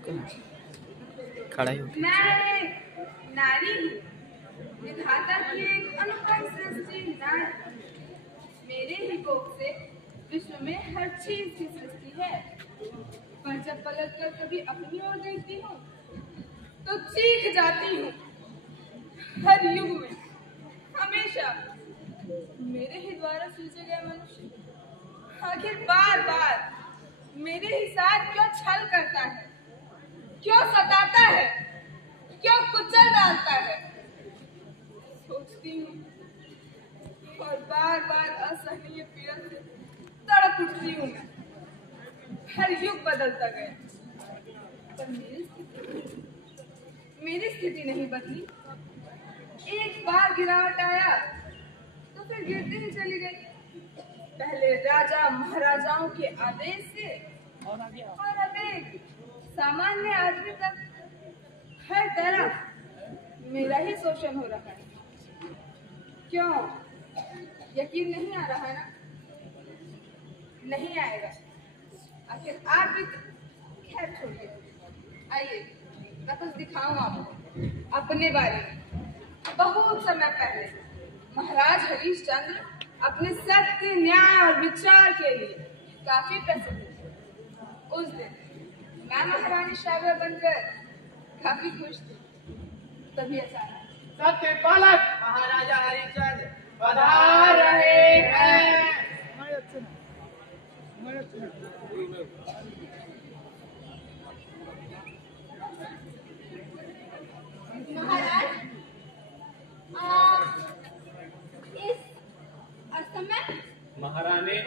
खड़ा ही मैं नारी हूँ, विधाता की एक अनुपम सृष्टि नारी। मेरे ही कोख से विश्व में हर चीज की सृष्टि है। पर जब पलट कर कभी अपनी ओर देखती हूँ तो चीख जाती हूँ। हर युग में हमेशा मेरे ही द्वारा सृजे गए मनुष्य आखिर बार बार मेरे ही साथ क्यों छल करता है, क्यों सताता है, क्यों कुचल डालता है। सोचती हूँ और बार बार असहनीय पीड़ा से तड़प उठती हूँ मैं। हर युग बदलता गया पर मेरी स्थिति नहीं बदली। एक बार गिरावट आया तो फिर गिरती ही चली गई। पहले राजा महाराजाओं के आदेश से और अब एक सामान्य आदमी तक हर तरफ मेरा ही शोषण हो रहा है। क्यों यकीन नहीं आ रहा ना? नहीं आएगा। आखिर आप भी खैर छोड़िए, आइए मैं कुछ दिखाऊं आपको अपने बारे में। बहुत समय पहले महाराज हरिश्चंद्र अपने सत्य, न्याय और विचार के लिए काफी प्रसिद्ध थे। उस दिन मैं महारानी श्राव्य बनकर काफी खुश थी। तभी अचानक सत्य पालक महाराजा हरिश्चंद्र पधार रहे हैं। महाराज इस असमय महारानी,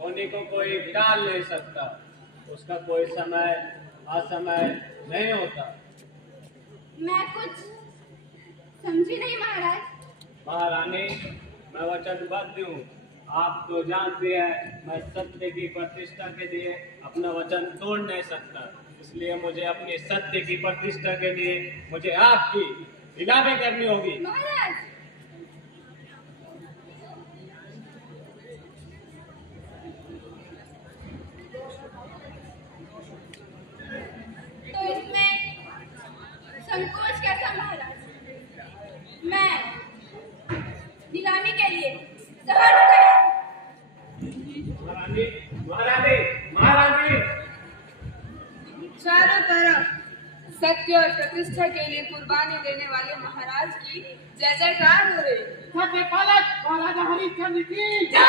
होने को कोई टाल नहीं सकता। उसका कोई समय असमय नहीं होता। मैं कुछ समझी नहीं महाराज। महारानी, मैं वचनबद्ध हूँ। आप तो जानते हैं मैं सत्य की प्रतिष्ठा के लिए अपना वचन तोड़ नहीं सकता। इसलिए मुझे अपनी सत्य की प्रतिष्ठा के लिए मुझे आपकी नीलामी करनी होगी। महाराज तो इसमें संकोच कैसा महाराज? मैं नीलामी के लिए सहर्ष तैयार। महारानी, महारानी, महारानी! चारों तरफ सत्य और प्रतिष्ठा के लिए कुर्बानी देने वाले महाराज की जय जयकार हो रही है। सत्य पालक महाराजा हरिश्चंद्र की जय।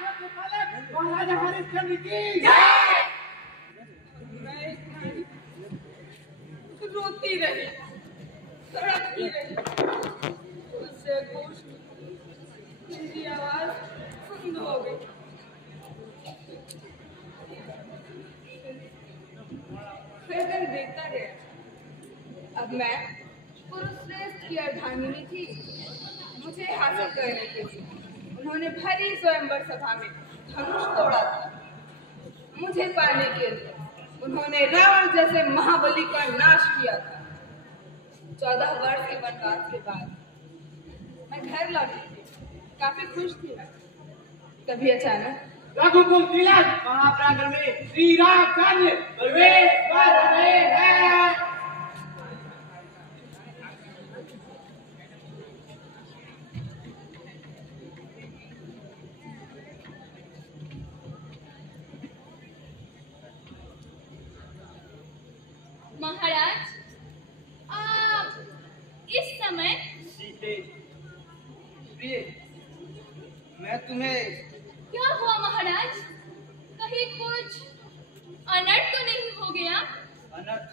सत्य पालक महाराजा हरिश्चंद्र की जय। मैं रोती रही, तड़पती रही। उससे गोश मेरी आवाज बंद हो गई। फिर दिन बीतता गया। अब मैं कुरुश्रेष्ठ की अर्धांगिनी थी। मुझे हासिल करने के लिए उन्होंने भरी स्वयंवर सभा में धनुष तोड़ा था। मुझे पाने के लिए उन्होंने रावण जैसे महाबली का नाश किया था। 14 वर्ष के वनवास के बाद मैं घर लौटी थी, काफी खुश थी मैं। तभी अचानक रघुकुल तिलक महाप्रांगण में श्री रामचंद्र प्रवेश कर रहे हैं। महाराज, आप इस समय सीते, प्रिय, मैं तुम्हें क्या हुआ महाराज? कहीं कुछ अनर्थ तो नहीं हो गया? अनर्थ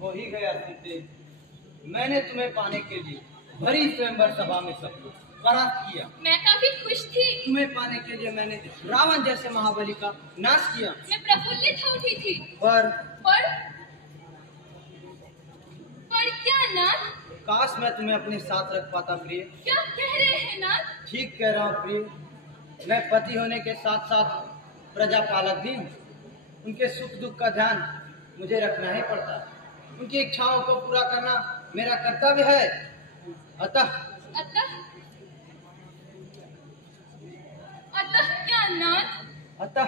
हो ही गया सीते। मैंने तुम्हें पाने के लिए भरी स्वयंवर सभा में सबको परास्त किया। मैं काफी खुश थी। तुम्हें पाने के लिए मैंने रावण जैसे महाबली का नाश किया। मैं प्रफुल्लित हो उठी थी। पर क्या नाथ? काश मैं तुम्हें अपने साथ रख पाता प्रिय। क्या कह रहे हैं नाथ? ठीक कह रहा हूँ प्रिय। मैं पति होने के साथ साथ प्रजा पालक भी हूँ। उनके सुख दुख का ध्यान मुझे रखना ही पड़ता है। उनकी इच्छाओं को पूरा करना मेरा कर्तव्य है। अतः क्या नाथ? अतः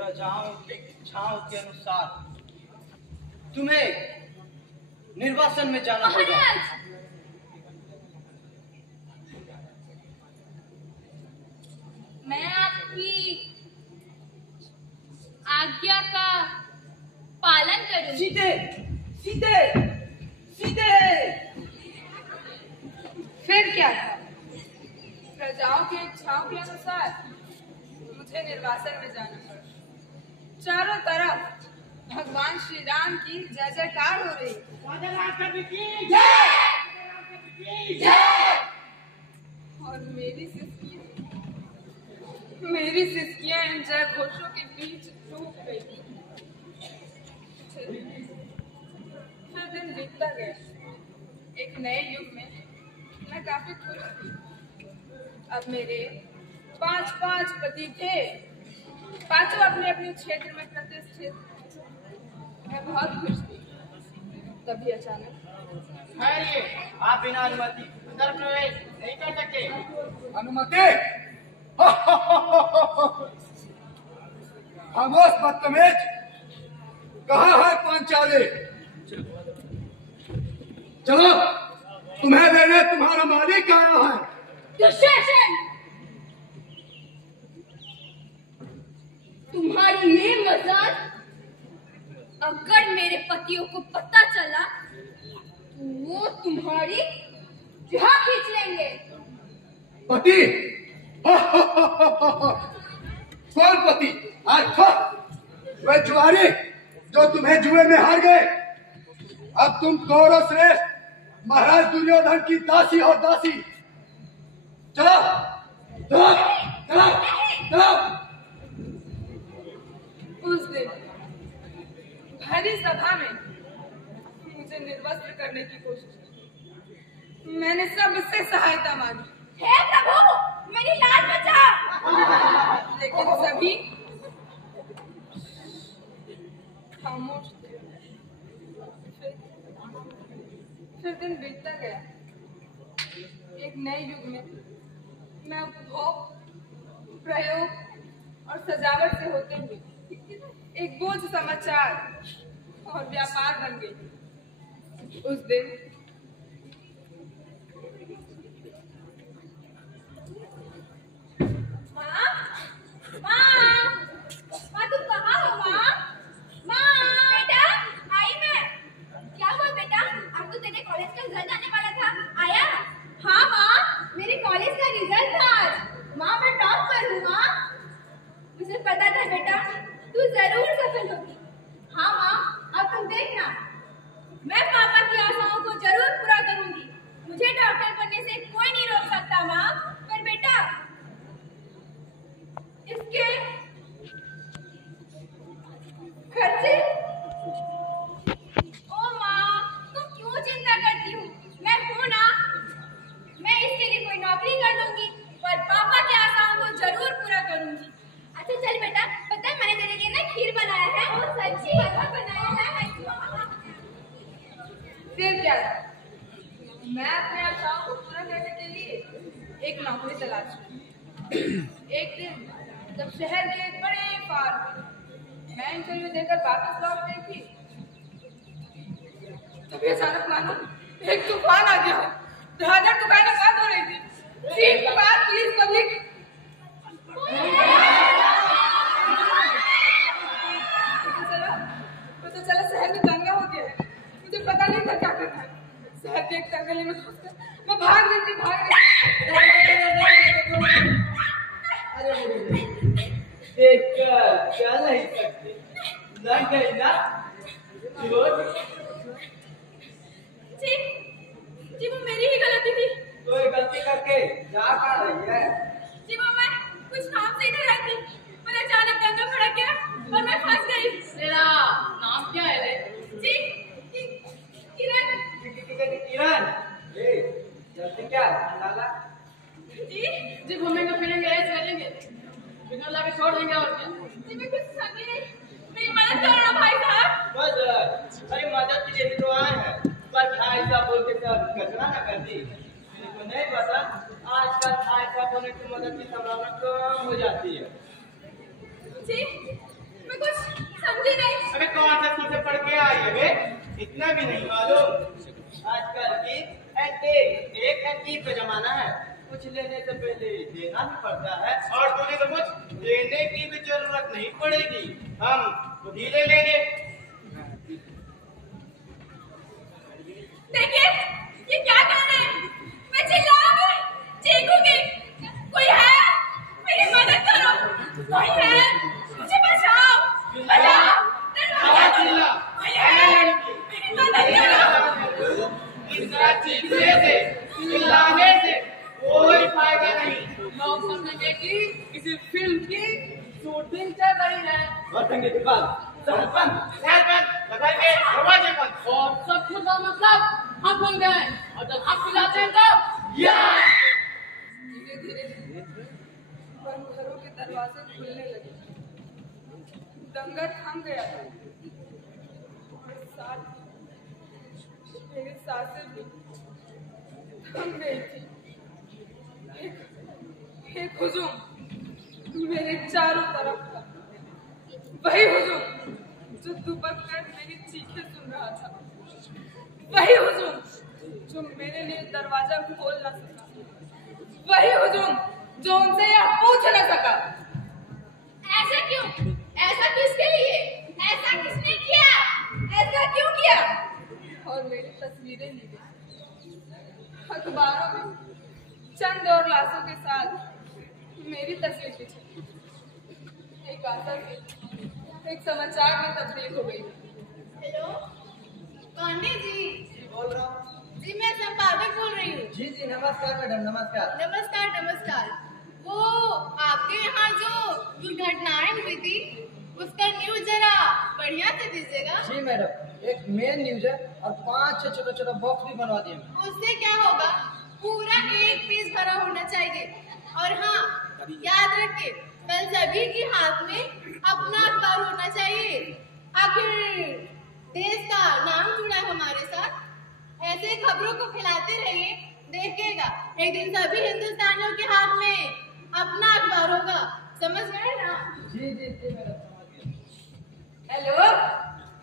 प्रजाओं की इच्छाओं के अनुसार तुम्हें निर्वासन में जाना होगा। महाराज, मैं आपकी आज्ञा का पालन करूंगी। सीधे सीधे सीधे। फिर क्या था? प्रजाओं की इच्छाओं के अनुसार मुझे निर्वासन में जाना पड़ा। चारों तरफ भगवान श्री राम की जय जयकार हो रही। राजा राष्ट्रपति की जय! जय! और मेरी सिसकियां इन जय घोषों के बीच डूब गई। फिर दिन बीतता गया। एक नए युग में मैं काफी खुश थी। अब मेरे 5 पति थे, पांचों अपने अपने क्षेत्र में प्रतिष्ठित। मैं बहुत खुश थी। तभी अचानक ठहरिए, आप बिना अनुमति अंदर प्रवेश नहीं कर सकते। अनुमति? खामोश बदतमीज, कहाँ है पांचाली? चलो, तुम्हें लेने तुम्हारा मालिक आया है। दुशासन, तुम्हारी ये मजाक अगर मेरे पतियों को पता चला तो वो तुम्हारी जहाँ खींच लेंगे। पति? कौन पति? वे जुआरी जो तुम्हें जुए में हार गए। अब तुम कौरव श्रेष्ठ महाराज दुर्योधन की दासी और दासी। चलो चलो चलो चलो। उस दिन भरी सभा में मुझे निर्वस्त्र करने की कोशिश की। मैंने सबसे सहायता मांगी। हे प्रभु, मेरी लाज बचा। लेकिन सभी खामोश थे। फिर दिन बीतता गया। एक नए युग में मैं उपभोग, प्रयोग और सजावट से होते हुए एक बोझ समाचार और व्यापार बन गई। उस दिन माँ तुम कहाँ हो माँ? बेटा आई मैं। क्या हुआ बेटा? अब तो तेरे कॉलेज का रिजल्ट आने वाला था, आया? हाँ माँ, मेरे कॉलेज का रिजल्ट था आज। माँ मैं टॉप पर हूँ माँ। मुझे पता था बेटा तू जरूर सफल होगी। हाँ माँ, अब तुम देखना, मैं पापा की आशाओं को जरूर पूरा करूंगी। मुझे डॉक्टर बनने से कोई नहीं रोक सकता माँ। पर बेटा इसके खर्चे? ओ माँ, तुम क्यों चिंता करती हो? मैं हूँ ना। मैं इसके लिए कोई नौकरी कर लूंगी, पर पापा की आशाओं को जरूर पूरा करूंगी। अच्छा चल बेटा, पता है मैंने तेरे लिए ना खीर बनाया है। और सच्ची बनाया है। फिर क्या था? मैं अपने आशाओं को पूरा करने के लिए एक नौकरी तलाश की। एक दिन जब शहर के एक बड़े फार्म में मैं इंटरव्यू देकर वापस लौट रही थी, तभी अचानक मानो एक तूफान आ गया। दहाड़ दुकानें बंद हो रही थी। सीट पर पुलिस पब्लिक पता चला शहर में दंगा हो गया है। मुझे पता नहीं था क्या करना है। शहर के एक गली में घुसकर मैं भाग रही थी। देखकर क्या नहीं सकती, लग गई ना? जी वो मेरी ही गलती थी। कोई गलती करके जा कर रही है। जी वो मैं कुछ काम से इधर आई थी, पर अचानक दंगा भड़क गया और मैं फंस गई। तेरा नाम क्या है रे? जी किरण। किरण, ये जल्दी क्या लाला? जी घूमेंगे फिरेंगे ऐसे करेंगे, बिना ला के छोड़ देंगे और क्या? जी मैं कुछ समझी नहीं, मेरी मदद करो ना भाई साहब। मदद? अरे मदद के लिए तो आए हैं, पर भाई साहब बोल के सब कचरा ना कर दी। तुमको नहीं पता, आजकल भाई साहब होने की मदद की संभावना कम हो जाती है। जी इतना भी नहीं मालूम। आजकल की एक एंटी का जमाना है, कुछ लेने से पहले देना भी पड़ता है। और तुझे तो कुछ देने की भी जरूरत नहीं पड़ेगी, हम खुद ही ले लेंगे। देखिए ये क्या कर रहे हैं? मैं चिल्लाऊंगी, चीखूंगी। कोई है? मेरी मदद करो। कोई है? मुझे बचाओ, बचाओ। दरवाजा कोई है? मेरी मदद करो। इस तरह चीखने से, चिल्लाने से कोई फायदा नहीं। लोग समझेंगे कि किसी फिल्म की शूटिंग चल रही है और दंगे के बाद शहर बंद लगाएंगे, दरवाजे बंद। और सब कुछ का मतलब हम भूल गए, और जब हम खिलाते हैं तब धीरे धीरे बंद घरों के दरवाजे खुलने लगे। दंगा थम गया था और साथ ही मेरी सांसें भी थम गई थी। एक हुजूम मेरे चारों तरफ था, वही हुजूम जो दुबक कर मेरी चीखें सुन रहा था, वही हुजूम जो मेरे लिए दरवाजा खोल न सका, वही हुजूम जो उनसे यह पूछ न सका। ऐसा क्यों? ऐसा किसके लिए? ऐसा किसने किया? ऐसा क्यों किया? और मेरी तस्वीरें ली गई। अखबारों में चंद और लाशों के साथ मेरी तस्वीर भी छपी। एक आशा थी, एक समाचार में तब्दील हो गई। हेलो पांडे जी। बोल रहा हूँ। जी मैं संपादक बोल रही हूँ। जी जी नमस्कार मैडम, नमस्कार। नमस्कार नमस्कार। वो आपके यहाँ जो दुर्घटनाएं हुई थी उसका न्यूज जरा बढ़िया से दीजिएगा। जी मैडम, एक मेन न्यूज है और 5-6 छोटा छोटा बॉक्स भी बनवा दिए। उससे क्या होगा, पूरा एक पेज भरा होना चाहिए। और हाँ याद रखिए, कल सभी के हाथ में अपना अखबार होना चाहिए। आखिर देश का नाम जुड़ा है हमारे साथ। ऐसे खबरों को फैलाते रहिए, देखिएगा एक दिन सभी हिंदुस्तानियों के हाथ में अपना अखबार होगा। समझ गए ना? जी जी जी मैडम, समझ गए। हेलो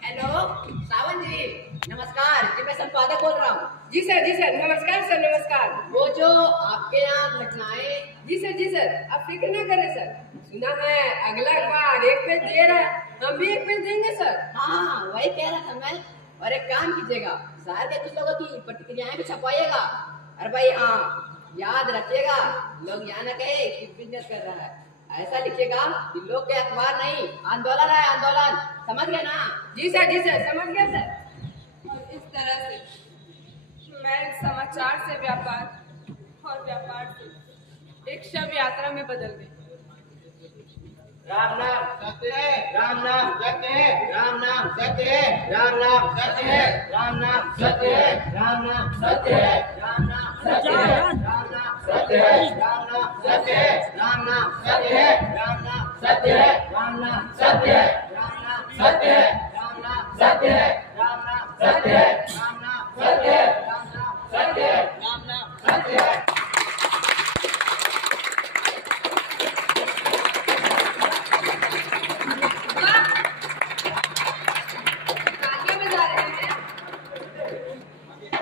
हेलो सावन जी नमस्कार जी, मैं संपादक बोल रहा हूँ। जी सर नमस्कार सर, नमस्कार। वो जो आपके यहाँ घटनाएं। जी सर आप फिक्र ना करें सर, सुना है अगला अखबार एक पेज दे रहा है, हम भी एक पेज देंगे सर। हाँ वही कह रहा था मैं। और एक काम कीजिएगा, शहर के कुछ लोगों की प्रतिक्रियाएं भी छपवाइएगा। अरे भाई हाँ याद रखिएगा, लोग यहाँ न कहे कि बिजनेस कर रहा है। ऐसा लिखिएगा कि लोग के अखबार नहीं, आंदोलन है, आंदोलन। समझ गए ना? जी सर समझ गया सर। और इस तरह से मैं एक समाचार से व्यापार और व्यापार से एक शव यात्रा में बदल गई। राम नाम सत्य है, राम नाम सत्य है, राम नाम सत्य है, राम नाम सत्य है, राम नाम सत्य है, राम नाम सत्य है, राम नाम सत्य है, राम नाम सत्य है, राम नाम सत्य है, राम नाम सत्य है, राम नाम सत्य है, राम नाम सत्य है, राम नाम सत्य है, राम नाम सत्य है, राम नाम सत्य है, राम नाम सत्य है, राम नाम सत्य है, राम नाम सत्य है।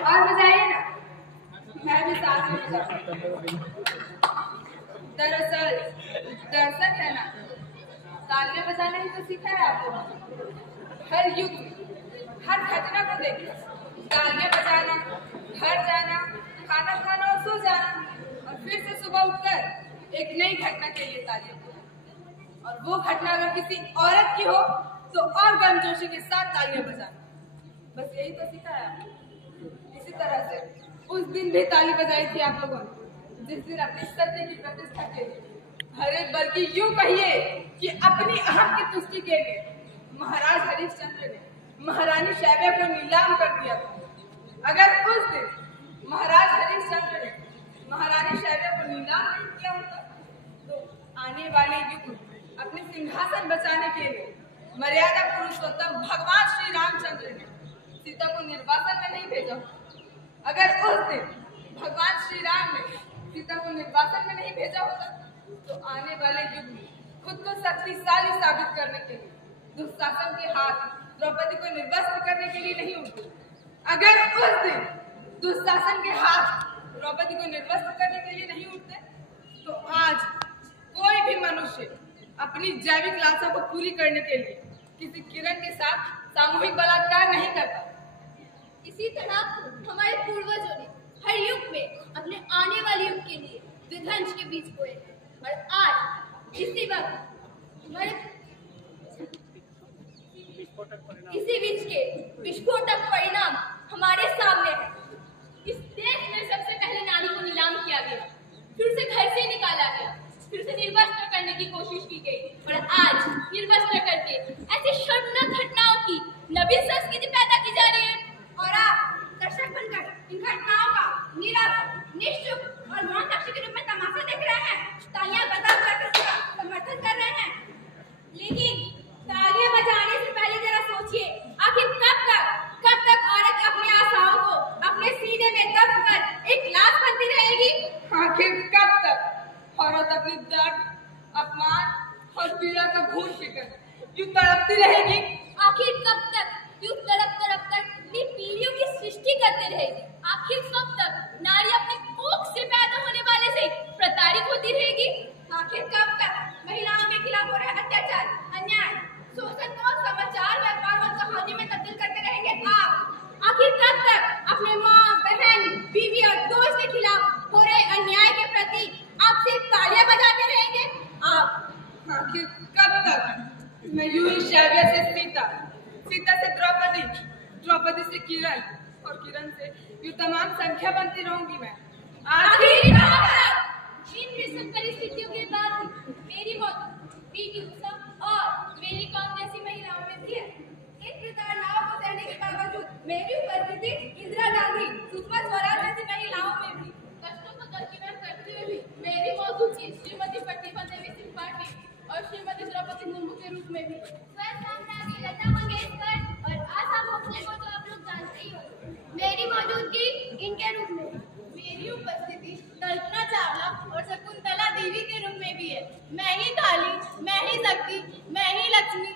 और बजाइए ना, मैं भी साथ में बजाऊंगी। दरअसल दर्शक है ना, तालियां बजाना ही तो सीखा है आप लोगों। हर युग हर घटना को देखिए, तालियां बजाना, घर जाना, खाना खाना और सो जाना, और फिर से सुबह उठकर एक नई घटना के लिए तालियां बजाना। और वो घटना अगर किसी औरत की हो तो और गर्मजोशी के साथ तालियां बजाना। बस यही तो सीखा है आपने। इसी तरह से उस दिन भी ताली बजाई थी आप लोगों ने, जिस दिन अपनी सत्य की प्रतिष्ठा के लिए, हर एक बल्कि यूं कहिए कि अपनी अहम की तुष्टि के लिए महाराज हरिश्चंद्र ने महारानी शैब्या को नीलाम कर दिया था। अगर उस दिन महाराज हरिश्चंद्र ने महारानी शैब्या को नीलाम नहीं किया होता तो आने वाले युग में अपने सिंहासन बचाने के लिए मर्यादा पुरुषोत्तम भगवान श्री रामचंद्र ने सीता को निर्वासन में नहीं भेजा। अगर उस दिन भगवान श्री राम ने सीता को निर्वासन में नहीं भेजा होता तो आने वाले युग में खुद को शक्तिशाली साबित करने के लिए दुशासन के हाथ द्रौपदी को निर्वस्त्र करने के लिए नहीं उठते। अगर उस दिन दुशासन के हाथ द्रौपदी को निर्वस्त्र करने के लिए नहीं उठते तो आज कोई भी मनुष्य अपनी जैविक लालसा को पूरी करने के लिए किसी किरण के साथ सामूहिक बलात्कार नहीं करता। इसी तरह हमारे पूर्वजों ने हर युग में अपने आने वाले युग के लिए विध्वंस के बीज बोए और आज इसी वक्त हमारे इसी बीज के विस्फोटक परिणाम हमारे सामने है। इस देश में सबसे पहले नारी को नीलाम किया गया, फिर उसे घर से निकाला गया, फिर उसे निर्वस्त्र करने की कोशिश की गई और आज निर्वस्त्र करके ऐसी शर्मनाक घटनाओं की नवीन संस्कृति पैदा की जा रही है। और आप दर्शक बनकर इन घटनाओं का नीरव, निश्चुप और मौन साक्षी के रूप में तमाशा देख रहे हैं, तालियां बजाकर उसका समर्थन कर रहे हैं। लेकिन तालियां बजाने से पहले जरा सोचिए, आखिर कब तक औरत अपनी आशाओं को अपने सीने में दब कर एक लाश बनती रहेगी? आखिर कब तक औरत अपनी दर्द, अपमान और पीड़ा का घूर फिकर यूं तड़पती रहेगी? आखिर कब तक यूं तड़प कर पीढ़ियों की सृष्टि करते रहेगी? आखिर कब तक नारी अपने कोख से पैदा होने वाले से प्रताड़ित होती रहेगी? आखिर कब तक महिलाओं के खिलाफ हो रहे अत्याचार, अन्याय, शोषण को समाचार, व्यापार और कहानी में तब्दील करते रहेंगे आप? आखिर कब तक अपने माँ, बहन, बीवी और दोस्त के खिलाफ हो रहे अन्याय के प्रति आप सिर्फ तालियां बजाते रहेंगे? आप आखिर कब तक मैं यूं ही शैव्य से सीता से द्रौपदी, द्रौपदी से किरण और किरण से यूं तमाम संख्या बनती रहूंगी मैं। आखिर कब तक? इन विषम परिस्थितियों के बाद मेरी मौत पीटी उषा और मेरी कौन जैसी महिलाओं में भी है। इन प्रताड़नाओं को सहने के बावजूद मेरी उपस्थिति इंदिरा गांधी, सुषमा स्वराज जैसी महिलाओं में भी, कष्टों को दरकिनार करते हुए भी मेरी मौजूदगी श्रीमती प्रतिभा देवी त्रिपाठी और श्रीमती द्रौपदी मुर्मू के रूप में भी। स्वयं सामने आगे लता मंगेशकर और आशा भोसले को तो आप लोग जानते ही हो। मेरी मौजूदगी इनके रूप में, मेरी उपस्थिति कल्पना चावला और शकुंतला देवी के रूप में भी है। मैं ही काली, मैं ही शक्ति, मैं ही लक्ष्मी,